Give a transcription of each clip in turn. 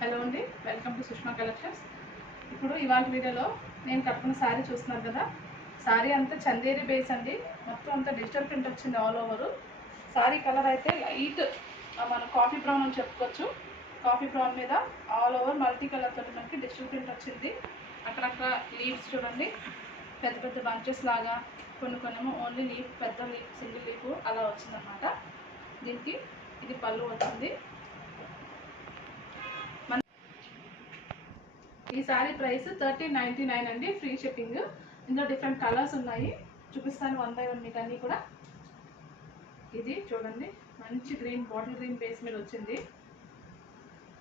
Hello అండి, welcome to Sushma collections. ఇప్పుడు ఇవాళ వీడియోలో నేను కట్టుకున్న శారీ చూస్తున్నారు కదా. శారీ అంతా చందేరి బేస్ అండి. మొత్తం అంతా డిజిటల్ ప్రింట్ వచ్చింది ఆల్ ఓవర్. శారీ కలర్ అయితే లైట్ మన కాఫీ బ్రౌన్ అని చెప్పుకోవచ్చు. కాఫీ బ్రౌన్ మీద ఆల్ ఓవర్ మల్టీ కలర్ తోటి మనకి డిజిటల్ ప్రింట్ వచ్చింది. అక్కడక్కడ లీవ్స్ చూడండి, పెద్ద పెద్ద బంచెస్ లాగా, కొన్ని ఓన్లీ లీఫ్, పెద్ద లీఫ్, సింగిల్ లీఫ్ అలా వచ్చిందనమాట. దీనికి ఇది పళ్ళు వచ్చింది. ఈ సారీ ప్రైస్ 1399 అండి, ఫ్రీ షిప్పింగ్. ఇందులో డిఫరెంట్ కలర్స్ ఉన్నాయి, చూపిస్తాను వన్ బై వన్ మీకు అన్నీ కూడా. ఇది చూడండి, మంచి గ్రీన్, బాటిల్ గ్రీన్ బేస్ మీద వచ్చింది.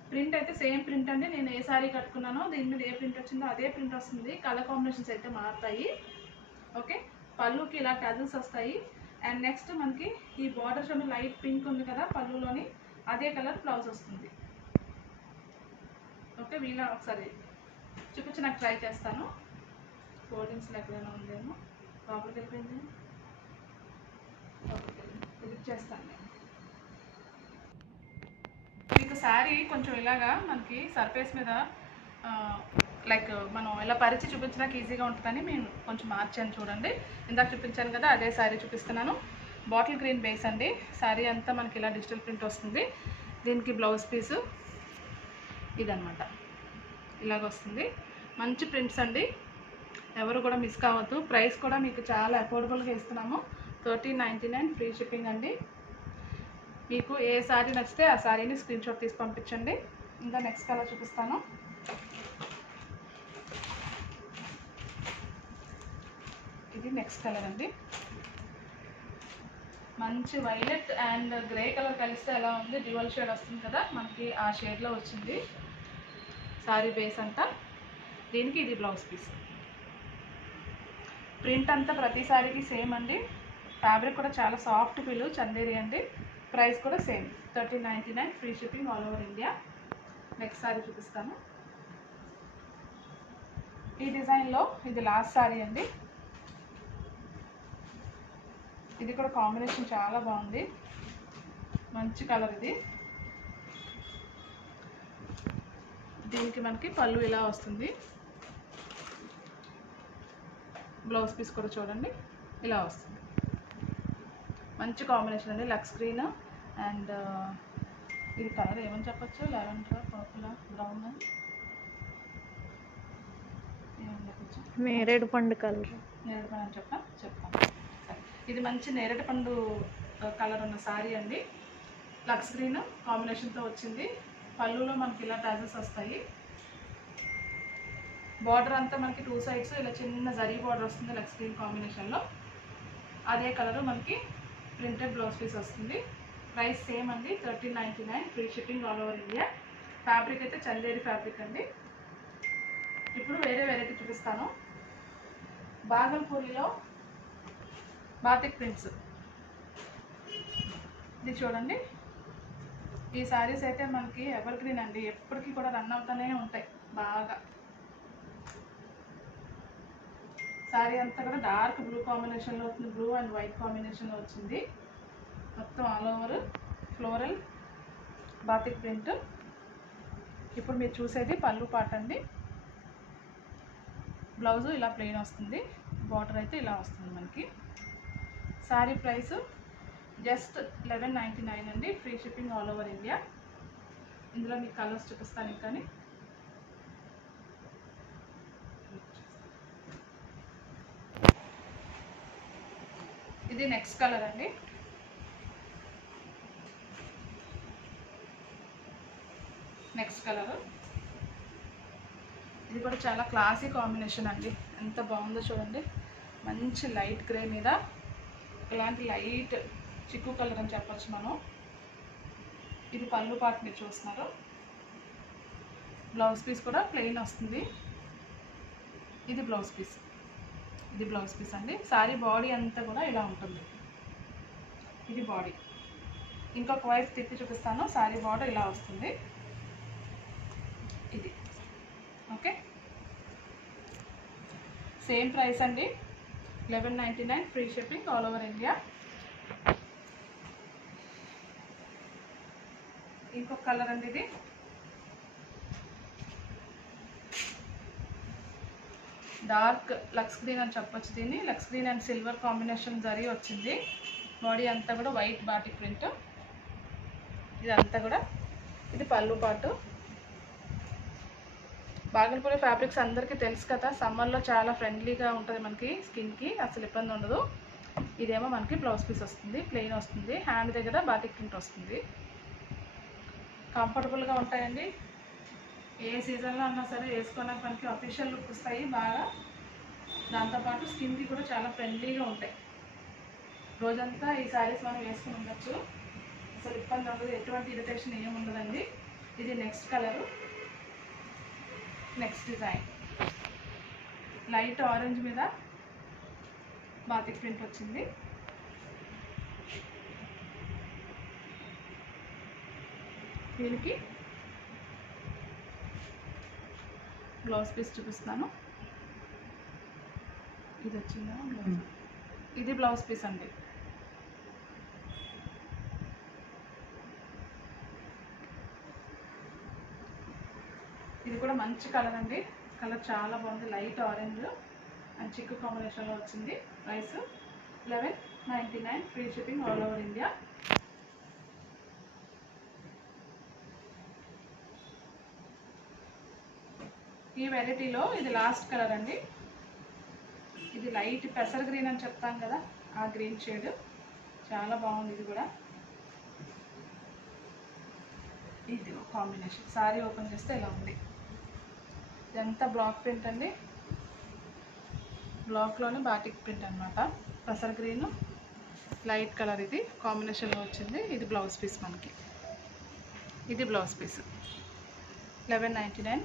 ప్రింట్ అయితే సేమ్ ప్రింట్ అండి. నేను ఏ సారీ కట్టుకున్నానో దీని మీద ఏ ప్రింట్ వచ్చిందో అదే ప్రింట్ వస్తుంది. కలర్ కాంబినేషన్స్ అయితే మారుతాయి. ఓకే, పళ్ళుకి ఇలా టజల్స్ వస్తాయి. అండ్ నెక్స్ట్ మనకి ఈ బార్డర్ చూడండి, లైట్ పింక్ ఉంది కదా పళ్ళులోని, అదే కలర్ బ్లౌజ్ వస్తుంది. ఓకే, వీళ్ళ ఒకసారి చూపించి నాకు ట్రై చేస్తాను. ఫోల్డింగ్స్లో ఎక్కడైనా ఉందేమో, లోపలికి వెళ్ళిపోయింది, ఎడిట్ చేస్తాను నేను. మీకు శారీ కొంచెం ఇలాగా మనకి సర్ఫేస్ మీద లైక్ మనం ఇలా పరిచి చూపించడానికి ఈజీగా ఉంటుందని నేను కొంచెం మార్చాను. చూడండి, ఇందాక చూపించాను కదా అదే శారీ చూపిస్తున్నాను. బాటిల్ గ్రీన్ బేస్ అండి. శారీ అంతా మనకి ఇలా డిజిటల్ ప్రింట్ వస్తుంది. దీనికి బ్లౌజ్ పీసు ఇదనమాట, ఇలాగ వస్తుంది. మంచి ప్రింట్స్ అండి, ఎవరు కూడా మిస్ కావద్దు. ప్రైస్ కూడా మీకు చాలా అఫోర్డబుల్గా ఇస్తున్నాము, 1399 ఫ్రీ షిప్పింగ్ అండి. మీకు ఏ శారీ నచ్చితే ఆ శారీని స్క్రీన్ షాట్ తీసి పంపించండి. ఇంకా నెక్స్ట్ కలర్ చూపిస్తాను. ఇది నెక్స్ట్ కలర్ అండి. మంచి వైలెట్ అండ్ గ్రే కలర్ కలిస్తే ఎలా ఉంది, డ్యూయల్ షేడ్ వస్తుంది కదా మనకి, ఆ షేడ్లో వచ్చింది శారీ బేస్ అంతా. దీనికి ఇది బ్లౌజ్ పీస్. ప్రింట్ అంతా ప్రతి శారీకి సేమ్ అండి. ఫ్యాబ్రిక్ కూడా చాలా సాఫ్ట్ ఫీల్, చందేరి అండి. ప్రైస్ కూడా same, 1399 free shipping all over India. Next sari చూపిస్తాను. ఈ డిజైన్లో ఇది లాస్ట్ శారీ అండి. ఇది కూడా కాంబినేషన్ చాలా బాగుంది, మంచి కలర్ ఇది. దీనికి మనకి పళ్ళు ఇలా వస్తుంది. బ్లౌజ్ పీస్ కూడా చూడండి ఇలా వస్తుంది. మంచి కాంబినేషన్ అండి, లక్స్ గ్రీన్ అండ్ ఇది కలర్ ఏమని చెప్పచ్చు, లెవెండర్, పర్పుల్, బ్రౌన్, ఏమని చెప్పచ్చు, నేరేడు పండు కలర్. నేరేడు పండు అని చెప్తాను. ఇది మంచి నేరేడు పండు కలర్ ఉన్న శారీ అండి. లక్స్ గ్రీన్ కాంబినేషన్తో వచ్చింది. పళ్ళులో మనకి ఇలా టాజెస్ వస్తాయి. బార్డర్ అంతా మనకి టూ సైడ్స్ ఇలా చిన్న జరీ బార్డర్ వస్తుంది లక్స్ గ్రీన్ కాంబినేషన్లో. అదే కలరు మనకి ప్రింటెడ్ బ్లౌజ్ పీస్ వస్తుంది. ప్రైస్ సేమ్ అండి, 1399 free shipping all over India. Fabric అయితే చందేరి ఫ్యాబ్రిక్ అండి. ఇప్పుడు వేరే వెరైటీ చూపిస్తాను. బాగల్పూరిలో బాతిక్ ప్రింట్స్. ఇది చూడండి, ఈ శారీస్ అయితే మనకి ఎవర్ గ్రీన్ అండి, ఎప్పటికీ కూడా రన్ అవుతూనే ఉంటాయి బాగా. శారీ అంతా కూడా డార్క్ బ్లూ కాంబినేషన్లో వచ్చింది, బ్లూ అండ్ వైట్ కాంబినేషన్లో వచ్చింది. మొత్తం all over floral batik print. ఇప్పుడు మీరు చూసేది పళ్ళు పాట అండి. బ్లౌజు ఇలా ప్లెయిన్ వస్తుంది, బార్డర్ అయితే ఇలా వస్తుంది మనకి. శారీ ప్రైస్ జస్ట్ 1199 అండి, free shipping all over India. ఇందులో మీకు కలర్స్ చూపిస్తాను. కానీ ఇది నెక్స్ట్ కలర్ అండి. నెక్స్ట్ కలర్ ఇది కూడా చాలా క్లాసీ కాంబినేషన్ అండి. ఎంత బాగుందో చూడండి, మంచి లైట్ గ్రే మీద ఇలాంటి లైట్ చిక్కు కలర్ అని చెప్పచ్చు మనం. ఇది పళ్ళు పార్ట్ మీరు చూస్తున్నారు. బ్లౌజ్ పీస్ కూడా ప్లెయిన్ వస్తుంది. ఇది బ్లౌజ్ పీస్, ఇది బ్లౌజ్ పీస్ అండి. శారీ బాడీ అంతా కూడా ఇలా ఉంటుంది. ఇది బాడీ. ఇంకొక వైపు తిప్పి చూపిస్తాను. శారీ బార్డర్ ఇలా వస్తుంది. ఇది ఓకే, సేమ్ ప్రైస్ అండి, 1199 free shipping all over India. ఇంకొక కలర్ అండి, ఇది డార్క్ లక్స్ గ్రీన్ అని చెప్పొచ్చు దీన్ని. Lux green and silver combination zari వచ్చింది. బాడీ అంతా కూడా వైట్ బాటిక్ ప్రింట్. ఇదంతా కూడా ఇది పళ్ళు పాటు. బాగల్పూరి ఫ్యాబ్రిక్స్ అందరికీ తెలుసు కదా, సమ్మర్లో చాలా ఫ్రెండ్లీగా ఉంటుంది మనకి స్కిన్కి, అసలు ఇబ్బంది ఉండదు. ఇదేమో మనకి బ్లౌజ్ పీస్ వస్తుంది, ప్లెయిన్ వస్తుంది, హ్యాండ్ దగ్గర బాటిక్ ప్రింట్ వస్తుంది. కంఫర్టబుల్గా ఉంటాయండి. ఏ సీజన్లో అన్నా సరే వేసుకోవడానికి మనకి అఫీషియల్ లుక్ వస్తాయి బాగా. దాంతోపాటు స్కిన్కి కూడా చాలా ఫ్రెండ్లీగా ఉంటాయి. రోజంతా ఈ శారీస్ మనం వేసుకుని ఉండొచ్చు, అసలు ఇబ్బంది ఉండదు, ఎటువంటి ఇరిటేషన్ ఏమి ఉండదండి. ఇది next colour, next design. Light orange మీద బాతిక్ ప్రింట్ వచ్చింది. దీనికి బ్లౌజ్ పీస్ చూపిస్తున్నాను. ఇది వచ్చిందా బ్లౌజ్? ఇది బ్లౌజ్ పీస్ అండి. ఇది కూడా మంచి కలర్ అండి. కలర్ చాలా బాగుంది. లైట్ ఆరెంజ్ అండ్ చిక్కు కాంబినేషన్లో వచ్చింది. Price 1199, free shipping all over India. ఈ వెరైటీలో ఇది లాస్ట్ కలర్ అండి. ఇది లైట్ పెసర్ గ్రీన్ అని చెప్తాం కదా, ఆ గ్రీన్ షేడ్ చాలా బాగుంది. ఇది కూడా ఇది కాంబినేషన్. సారీ ఓపెన్ చేస్తే ఇలా ఉంది. ఇదంతా బ్లాక్ ప్రింట్ అండి. బ్లాక్లోనే బాటిక్ ప్రింట్ అనమాట. పెసర్ గ్రీన్ లైట్ కలర్ ఇది కాంబినేషన్లో వచ్చింది. ఇది బ్లౌజ్ పీస్ మనకి. ఇది blouse piece 1199,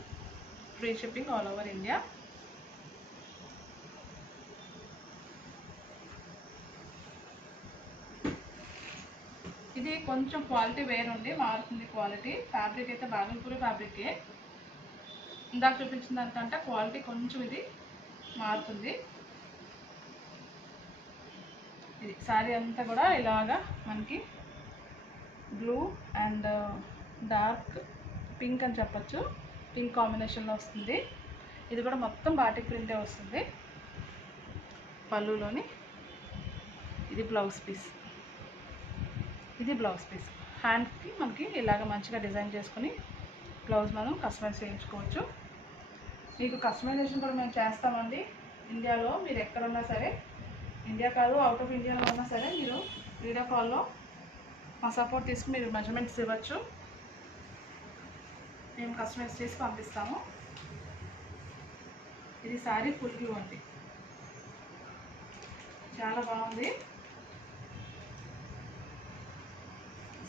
free shipping all over India. ఇది కొంచెం క్వాలిటీ వేరు ఉంది, మారుతుంది క్వాలిటీ. ఫ్యాబ్రిక్ అయితే బాగల్పూరి ఫ్యాబ్రికే. ఇందాక చూపించిన దానికంటే క్వాలిటీ కొంచెం ఇది మారుతుంది. ఇది శారీ అంతా కూడా ఇలాగా మనకి బ్లూ అండ్ డార్క్ పింక్ అని చెప్పచ్చు, పింక్ కాంబినేషన్లో వస్తుంది. ఇది కూడా మొత్తం బాటిక్ ప్రింటే వస్తుంది పళ్ళులోని. ఇది బ్లౌజ్ పీస్. ఇది బ్లౌజ్ పీస్. హ్యాండ్కి మనకి ఇలాగ మంచిగా డిజైన్ చేసుకొని బ్లౌజ్ మనం కస్టమైజ్ చేయించుకోవచ్చు. మీకు కస్టమైజేషన్ కూడా మేము చేస్తామండి. ఇండియాలో మీరు ఎక్కడున్నా సరే, ఇండియా కాదు అవుట్ ఆఫ్ ఇండియాలో ఉన్నా సరే, మీరు వీడియో కాల్లో మా సపోర్ట్ తీసుకుని మీరు మెజర్మెంట్స్ ఇవ్వచ్చు, మేము కస్టమైజ్ చేసి పంపిస్తాము. ఇది శారీ ఫుల్ వ్యూ అండి, చాలా బాగుంది.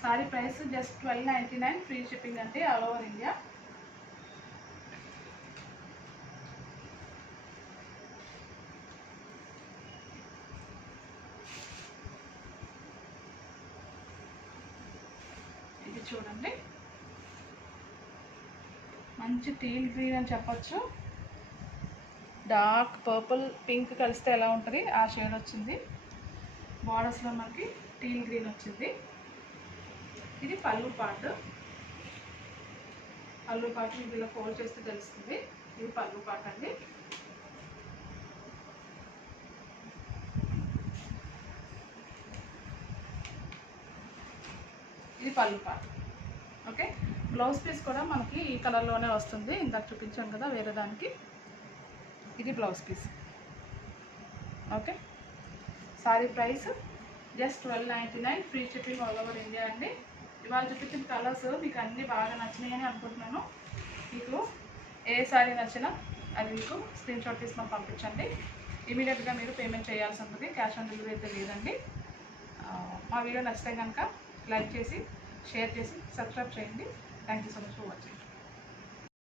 Sari price just 1299, free shipping అండి ఆల్ ఓవర్ ఇండియా. ఇది చూడండి, మంచి టీల్ గ్రీన్ అని చెప్పచ్చు. డార్క్ పర్పుల్ పింక్ కలిస్తే ఎలా ఉంటుంది ఆ షేడ్ వచ్చింది. బార్డర్స్లో మనకి టీల్ గ్రీన్ వచ్చింది. ఇది పళ్ళు పార్ట్. పళ్ళు పార్ట్ మీకు ఇలా ఫోల్డ్ చేస్తే తెలుస్తుంది. ఇది పళ్ళు పార్ట్ అండి. ఇది పళ్ళు పార్ట్. ఓకే, బ్లౌజ్ పీస్ కూడా మనకి ఈ కలర్లోనే వస్తుంది. ఇందాక చూపించాను కదా వేరే దానికి. ఇది blouse piece. Okay, sari price just 1299, free shipping all over India అండి. ఇవాళ చూపించిన కలర్స్ మీకు అన్నీ బాగా నచ్చినాయని అనుకుంటున్నాను. మీకు ఏ సారీ నచ్చినా అది మీకు స్క్రీన్ షాట్ తీసుకొని పంపించండి. ఇమీడియట్గా మీరు పేమెంట్ చేయాల్సి ఉంటుంది, క్యాష్ ఆన్ డెలివరీ అయితే లేదండి. మా వీడియో నచ్చితే కనుక లైక్ చేసి, షేర్ చేసి, సబ్స్క్రైబ్ చేయండి. Thank you so much for watching.